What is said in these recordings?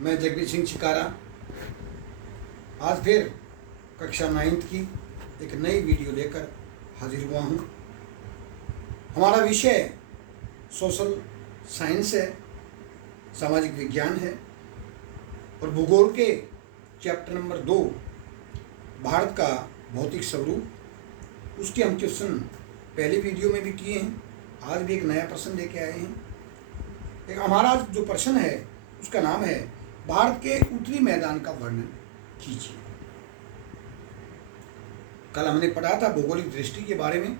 मैं जगदीश सिंह चिकारा आज फिर कक्षा 9th की एक नई वीडियो लेकर हाजिर हुआ हूँ। हमारा विषय सोशल साइंस है, सामाजिक विज्ञान है और भूगोल के चैप्टर नंबर 2 भारत का भौतिक स्वरूप। उसके हम क्वेश्चन पहले वीडियो में भी किए हैं, आज भी एक नया प्रश्न लेके आए हैं। एक हमारा जो प्रश्न है उसका नाम है भारत के उत्तरी मैदान का वर्णन कीजिए। कल हमने पढ़ा था भौगोलिक दृष्टि के बारे में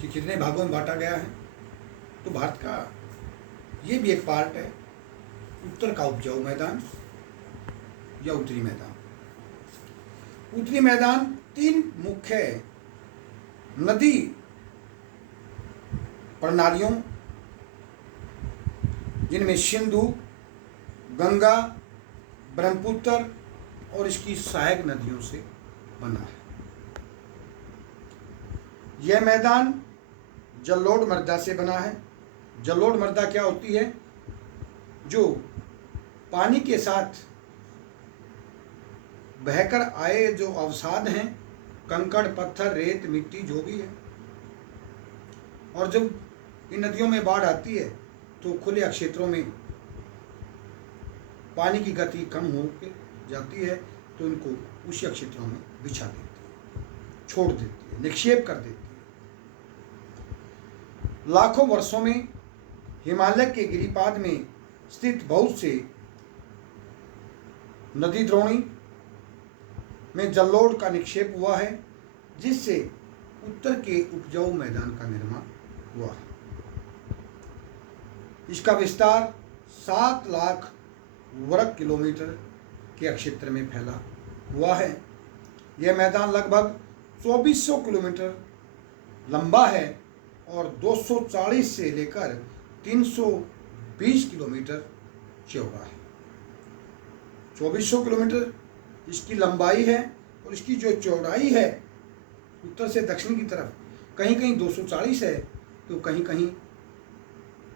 कि कितने भागों में बांटा गया है। तो भारत का ये भी एक पार्ट है, उत्तर का उपजाऊ मैदान या उत्तरी मैदान। उत्तरी मैदान 3 मुख्य नदी प्रणालियों जिनमें सिंधु, गंगा, ब्रह्मपुत्र और इसकी सहायक नदियों से बना है। यह मैदान जलोढ़ मृदा से बना है। जलोढ़ मृदा क्या होती है? जो पानी के साथ बहकर आए जो अवसाद हैं, कंकड़, पत्थर, रेत, मिट्टी जो भी है, और जब इन नदियों में बाढ़ आती है तो खुले क्षेत्रों में पानी की गति कम हो के जाती है, तो इनको उसी क्षेत्रों में बिछा देती है, छोड़ देती है, निक्षेप कर देती है। लाखों वर्षों में हिमालय के गिरिपाद में स्थित बहुत से नदी द्रोणी में जलोढ़ का निक्षेप हुआ है, जिससे उत्तर के उपजाऊ मैदान का निर्माण हुआ है। इसका विस्तार 7 लाख वर्ग किलोमीटर के क्षेत्र में फैला हुआ है। यह मैदान लगभग 2400 किलोमीटर लंबा है और 240 से लेकर 320 किलोमीटर चौड़ा है। 2400 किलोमीटर इसकी लंबाई है और इसकी जो चौड़ाई है उत्तर से दक्षिण की तरफ कहीं कहीं 240 है तो कहीं कहीं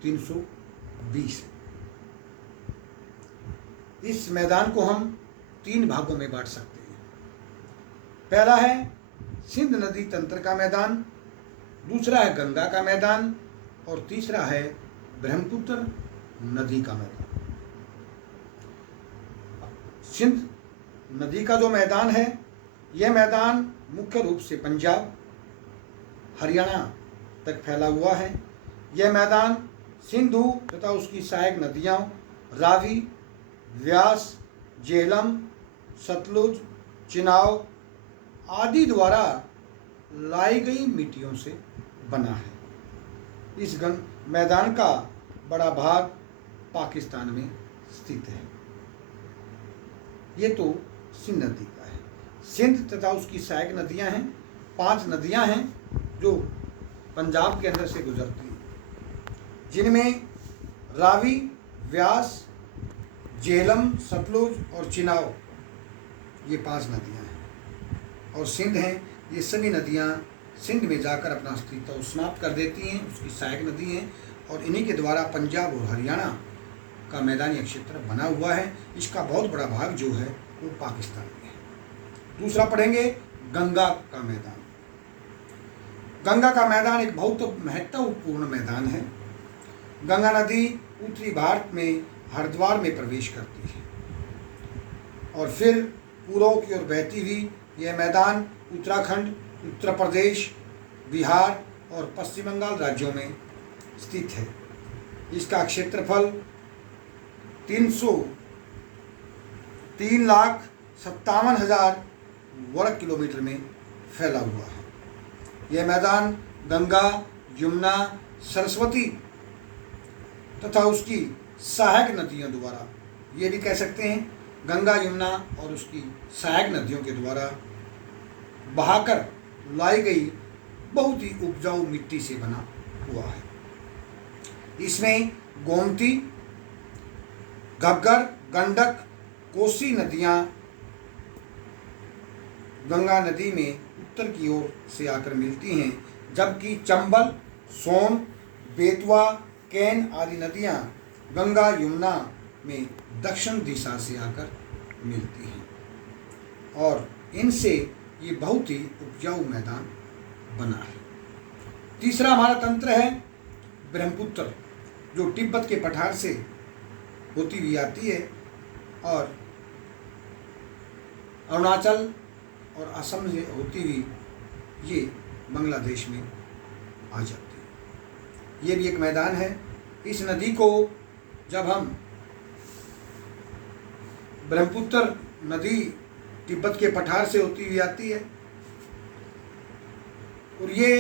320 है। इस मैदान को हम 3 भागों में बांट सकते हैं। पहला है सिंध नदी तंत्र का मैदान, दूसरा है गंगा का मैदान और तीसरा है ब्रह्मपुत्र नदी का मैदान। सिंध नदी का जो मैदान है, यह मैदान मुख्य रूप से पंजाब, हरियाणा तक फैला हुआ है। यह मैदान सिंधु तथा उसकी सहायक नदियों रावी, व्यास, झेलम, सतलुज, चिनाब आदि द्वारा लाई गई मिट्टियों से बना है। इस मैदान का बड़ा भाग पाकिस्तान में स्थित है। ये तो सिंध नदी का है। सिंध तथा उसकी सहायक नदियां हैं, 5 नदियां हैं जो पंजाब के अंदर से गुजरती हैं, जिनमें रावी, व्यास, झेलम, सतलुज और चिनाब ये 5 नदियां हैं। और सिंध हैं, ये सभी नदियां सिंध में जाकर अपना अस्तित्व समाप्त कर देती हैं, उसकी सहायक नदी हैं और इन्हीं के द्वारा पंजाब और हरियाणा का मैदानी क्षेत्र बना हुआ है। इसका बहुत बड़ा भाग जो है वो पाकिस्तान में है। दूसरा पढ़ेंगे गंगा का मैदान। गंगा का मैदान एक बहुत महत्वपूर्ण मैदान है। गंगा नदी उत्तरी भारत में हरिद्वार में प्रवेश करती है और फिर पूर्व की ओर बहती हुई यह मैदान उत्तराखंड, उत्तर प्रदेश, बिहार और पश्चिम बंगाल राज्यों में स्थित है। इसका क्षेत्रफल 3,57,000 वर्ग किलोमीटर में फैला हुआ है। यह मैदान गंगा, यमुना, सरस्वती तथा उसकी सहायक नदियों द्वारा, ये भी कह सकते हैं गंगा, यमुना और उसकी सहायक नदियों के द्वारा बहाकर लाई गई बहुत ही उपजाऊ मिट्टी से बना हुआ है। इसमें गोमती, घग्गर, गंडक, कोसी नदियां गंगा नदी में उत्तर की ओर से आकर मिलती हैं, जबकि चंबल, सोन, बेतवा, कैन आदि नदियां गंगा, यमुना में दक्षिण दिशा से आकर मिलती हैं और इनसे ये बहुत ही उपजाऊ मैदान बना है। तीसरा हमारा तंत्र है ब्रह्मपुत्र, जो तिब्बत के पठार से होती हुई आती है और अरुणाचल और असम से होती हुई ये बांग्लादेश में आ जाती है। ये भी एक मैदान है। इस नदी को जब हम ब्रह्मपुत्र नदी तिब्बत के पठार से होती हुई आती है और ये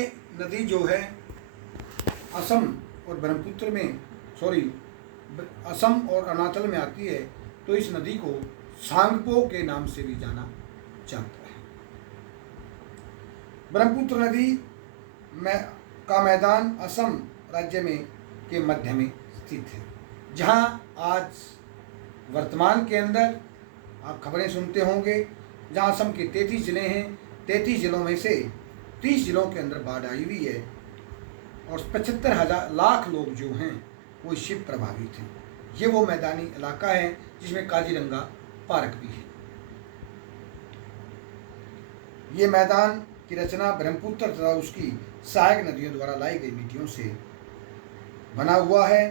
नदी जो है असम और ब्रह्मपुत्र में असम और अरुणाचल में आती है, तो इस नदी को सांगपो के नाम से भी जाना जाता है। ब्रह्मपुत्र नदी का मैदान असम राज्य में के मध्य में स्थित है, जहां आज वर्तमान के अंदर आप खबरें सुनते होंगे, जहां असम के 33 जिले हैं। 33 जिलों में से 30 जिलों के अंदर बाढ़ आई हुई है और 75,000 लाख लोग जो हैं वो इससे प्रभावित हैं। ये वो मैदानी इलाका है जिसमें काजीरंगा पार्क भी है। ये मैदान की रचना ब्रह्मपुत्र तथा उसकी सहायक नदियों द्वारा लाई गई मिट्टियों से बना हुआ है।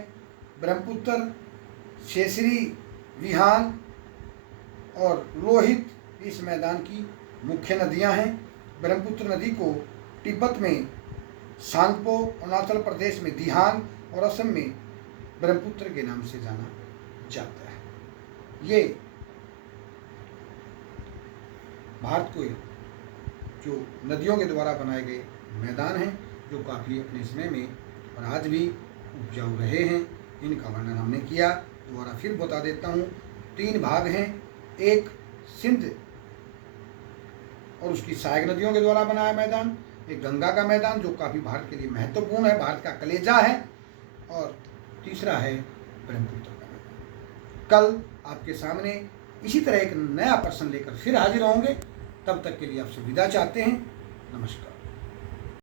ब्रह्मपुत्र, शेषरी, विहान और लोहित इस मैदान की मुख्य नदियां हैं। ब्रह्मपुत्र नदी को तिब्बत में सांगपो, अरुणाचल प्रदेश में दिहान और असम में ब्रह्मपुत्र के नाम से जाना जाता है। ये भारत को जो नदियों के द्वारा बनाए गए मैदान हैं, जो काफ़ी अपने समय में और आज भी उपजाऊ रहे हैं, इनका वर्णन हमने किया। दोबारा फिर बता देता हूँ, 3 भाग हैं। एक सिंध और उसकी सहायक नदियों के द्वारा बनाया मैदान, एक गंगा का मैदान जो काफ़ी भारत के लिए महत्वपूर्ण है, भारत का कलेजा है, और तीसरा है ब्रह्मपुत्र का मैदान। कल आपके सामने इसी तरह एक नया प्रश्न लेकर फिर हाजिर होंगे। तब तक के लिए आपसे विदा चाहते हैं। नमस्कार।